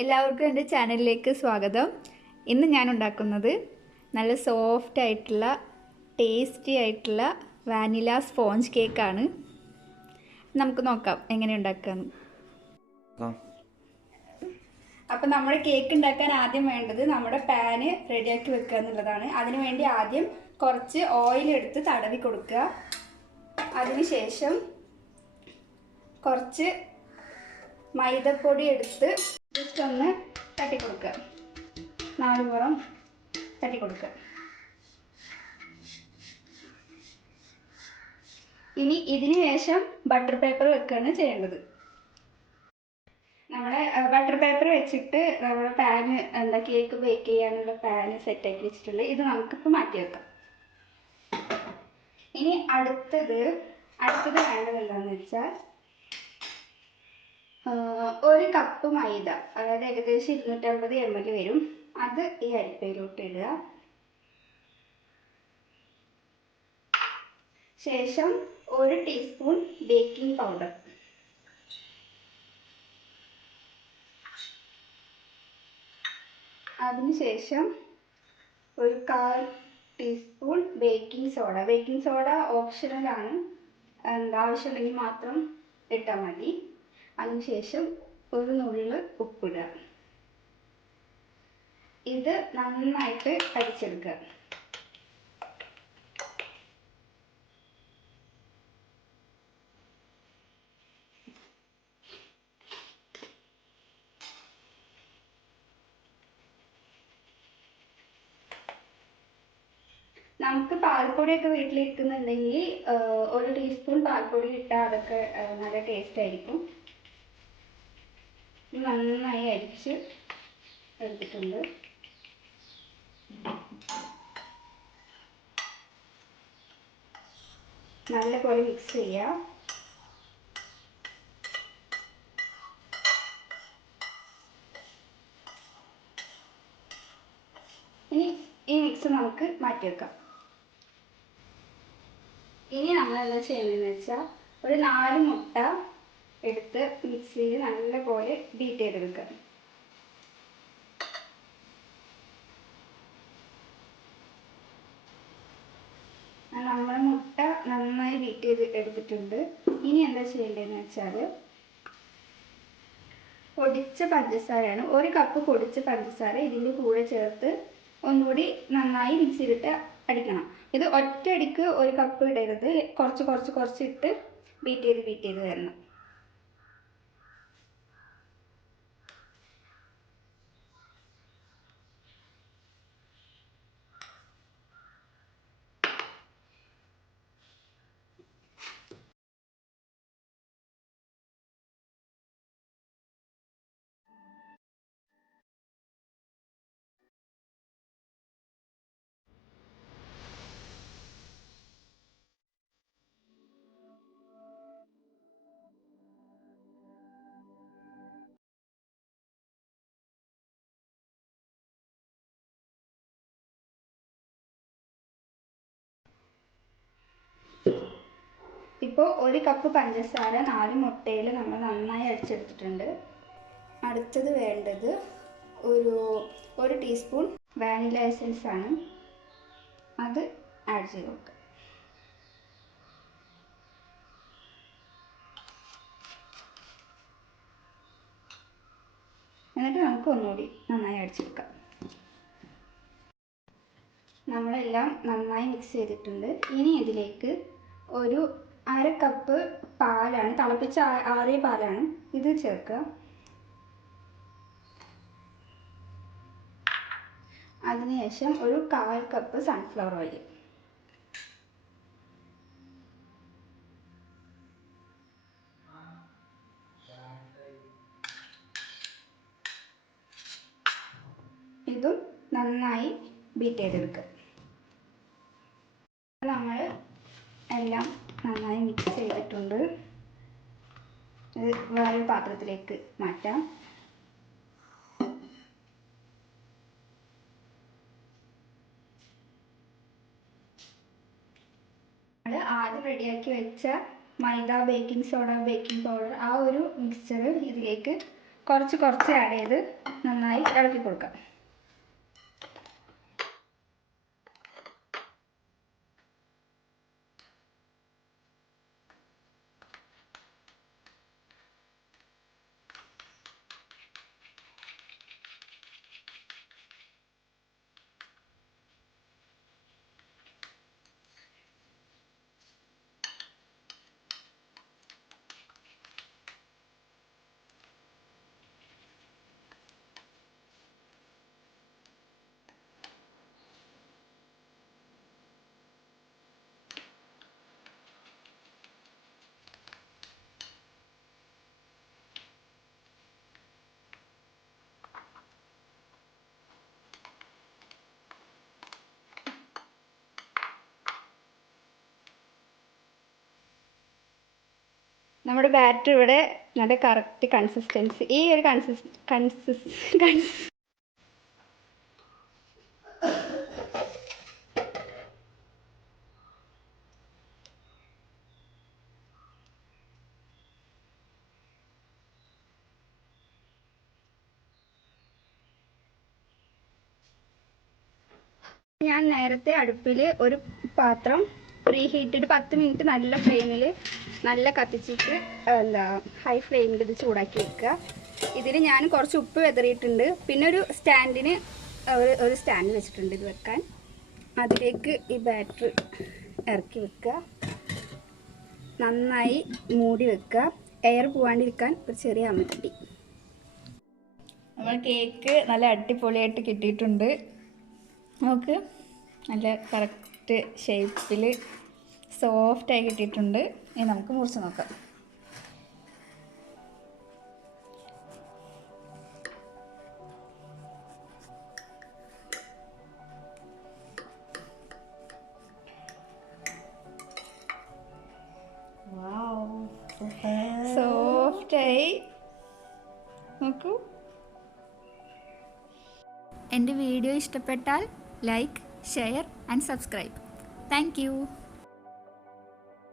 എല്ലാവർക്കും എന്റെ ചാനലിലേക്ക് സ്വാഗതം. ഇന്ന് ഞാൻ ഉണ്ടാക്കുന്നത് നല്ല സോഫ്റ്റ് ആയിട്ടുള്ള ടേസ്റ്റി ആയിട്ടുള്ള വാനില സ്പോഞ്ച് കേക്കാണ് നമുക്ക് നോക്കാം എങ്ങനെ ഉണ്ടാക്കാന്ന്. അപ്പം നമ്മുടെ കേക്ക് ഉണ്ടാക്കാൻ ആദ്യം വേണ്ടത് നമ്മുടെ പാന് റെഡിയാക്കി വെക്കുക എന്നുള്ളതാണ്. അതിനുവേണ്ടി ആദ്യം കുറച്ച് ഓയിൽ എടുത്ത് തടവി കൊടുക്കുക. അതിനുശേഷം കുറച്ച് മൈദപ്പൊടി എടുത്ത് ജസ്റ്റ് ഒന്ന് തട്ടി കൊടുക്കുക നാല് പുറം തട്ടി കൊടുക്കുക ഇനി ഇതിന് ശേഷം ബട്ടർ പേപ്പർ വെക്കുകയാണ് ചെയ്യേണ്ടത്. നമ്മുടെ ബട്ടർ പേപ്പർ വെച്ചിട്ട് നമ്മുടെ പാന് എന്താ കേക്ക് ബേക്ക് ചെയ്യാനുള്ള പാന് സെറ്റാക്കി വെച്ചിട്ടുള്ളത് ഇത് നമുക്കിപ്പോൾ മാറ്റി വെക്കാം. ഇനി അടുത്തത് അടുത്തത് വേണ്ടത് എന്താണെന്ന് വെച്ചാൽ ഒരു കപ്പ് മൈദ അതായത് ഏകദേശം ഇരുന്നൂറ്റമ്പത് എം എൽ വരും. അത് ഈ അരിപ്പയിലോട്ട് ഇടുക. ശേഷം ഒരു ടീസ്പൂൺ ബേക്കിംഗ് പൗഡർ അതിനുശേഷം ഒരു കാൽ teaspoon baking soda baking soda ഓപ്ഷണലാണ് എന്താ ആവശ്യമുണ്ടെങ്കിൽ മാത്രം ഇട്ടാൽ മതി. അതിനുശേഷം ഒരു നുള്ള് ഉപ്പിടുക. ഇത് നന്നായിട്ട് അരിച്ചെടുക്കുക നമുക്ക് പാൽപ്പൊടിയൊക്കെ വീട്ടിലിരിക്കുന്നുണ്ടെങ്കിൽ ഒരു ടീസ്പൂൺ പാൽപ്പൊടി ഇട്ടാൽ അതൊക്കെ നല്ല ടേസ്റ്റ് ആയിരിക്കും. നന്നായി അരിച്ച് എടുത്തിട്ടുണ്ട്. നല്ലപോലെ മിക്സ് ചെയ്യാം. ഇനി ഈ മിക്സ് നമുക്ക് മാറ്റി വെക്കാം. ഇനി നമ്മൾ എന്താ ചെയ്യുന്നതെന്ന് വെച്ചാൽ ഒരു നാല് മുട്ട എടുത്ത് മിക്സിയിൽ നല്ലപോലെ ബീറ്റ് ചെയ്തെടുക്കുക. നമ്മൾ മുട്ട നന്നായി ബീറ്റ് ചെയ്ത് എടുത്തിട്ടുണ്ട്. ഇനി എന്താ ചെയ്യേണ്ടതെന്ന് വെച്ചാൽ പൊടിച്ച പഞ്ചസാരയാണ്. ഒരു കപ്പ് പൊടിച്ച പഞ്ചസാര ഇതിന്റെ കൂടെ ചേർത്ത് ഒന്നുകൂടി നന്നായി മിക്സിയിലിട്ട് അടിക്കണം. ഇത് ഒറ്റയടിക്ക് ഒരു കപ്പ് ഇടരുത്. കുറച്ച് കുറച്ച് കുറച്ച് ഇട്ട് ബീറ്റ് ചെയ്ത് ബീറ്റ് ചെയ്ത് വരണം ഇപ്പോൾ ഒരു കപ്പ് പഞ്ചസാര നാല് മുട്ടയിൽ നമ്മൾ നന്നായി അടിച്ചെടുത്തിട്ടുണ്ട് അടുത്തത് വേണ്ടത് ഒരു ഒരു ടീസ്പൂൺ വാനില എസൻസ് ആണ്. അത് ആഡ് ചെയ്ത് കൊടുക്കുക എന്നിട്ട് നമുക്ക് ഒന്നുകൂടി നന്നായി അടിച്ചെടുക്കാം നമ്മളെല്ലാം നന്നായി മിക്സ് ചെയ്തിട്ടുണ്ട്. ഇനി ഇതിലേക്ക് ഒരു അര കപ്പ് പാലാണ് തിളപ്പിച്ച ആറിയ പാലാണ് ഇത് ചേർക്കുക. അതിനുശേഷം ഒരു കാൽ കപ്പ് സൺഫ്ലവർ ഓയിൽ ഇതും നന്നായി ബീറ്റ് ചെയ്തെടുക്കുക. നമ്മൾ എല്ലാം നന്നായി മിക്സ് ചെയ്തിട്ടുണ്ട്. ഇത് വേറൊരു പാത്രത്തിലേക്ക് മാറ്റാം. ആദ്യം റെഡിയാക്കി വെച്ച maida baking soda baking powder ആ ഒരു മിക്സ്ചർ ഇതിലേക്ക് കുറച്ച് കുറച്ച് ആഡ് ചെയ്ത് നന്നായി ഇളക്കി കൊടുക്കാം. നമ്മുടെ ബാറ്റർ ഇവിടെ നല്ല കറക്റ്റ് കൺസിസ്റ്റൻസി ഈ ഒരു കൺസിസ് കൺസിസ് കൺസ് ഞാൻ നേരത്തെ അടുപ്പിൽ ഒരു പാത്രം പ്രീ ഹീറ്റഡ് പത്ത് മിനിറ്റ് നല്ല ഫ്ലെയിമിൽ നല്ല കത്തിച്ചിട്ട് എന്താ ഹൈ ഫ്ലെയിമിൽ ഇത് ചൂടാക്കി വെക്കുക. ഇതിൽ ഞാൻ കുറച്ച് ഉപ്പ് വെതറിയിട്ടുണ്ട്. പിന്നെ ഒരു സ്റ്റാൻഡിന് ഒരു ഒരു സ്റ്റാൻഡ് വെച്ചിട്ടുണ്ട് ഇത് വെക്കാൻ. അതിലേക്ക് ഈ ബാറ്റർ ഇറക്കി വെക്കുക. നന്നായി മൂടി വെക്കുക. എയർ പോവാണ്ടിരിക്കാൻ ഒരു ചെറിയ അമ്മത്തി നമ്മൾ കേക്ക് നല്ല അടിപൊളിയായിട്ട് കിട്ടിയിട്ടുണ്ട്. നമുക്ക് നല്ല കറക്റ്റ് ഷേപ്പിൽ സോഫ്റ്റായി കിട്ടിയിട്ടുണ്ട്. ഇനി നമുക്ക് മുറിച്ച് നോക്കാം. സോഫ്റ്റായി. നോക്കൂ. എന്റെ വീഡിയോ ഇഷ്ടപ്പെട്ടാൽ like share and subscribe. Thank you.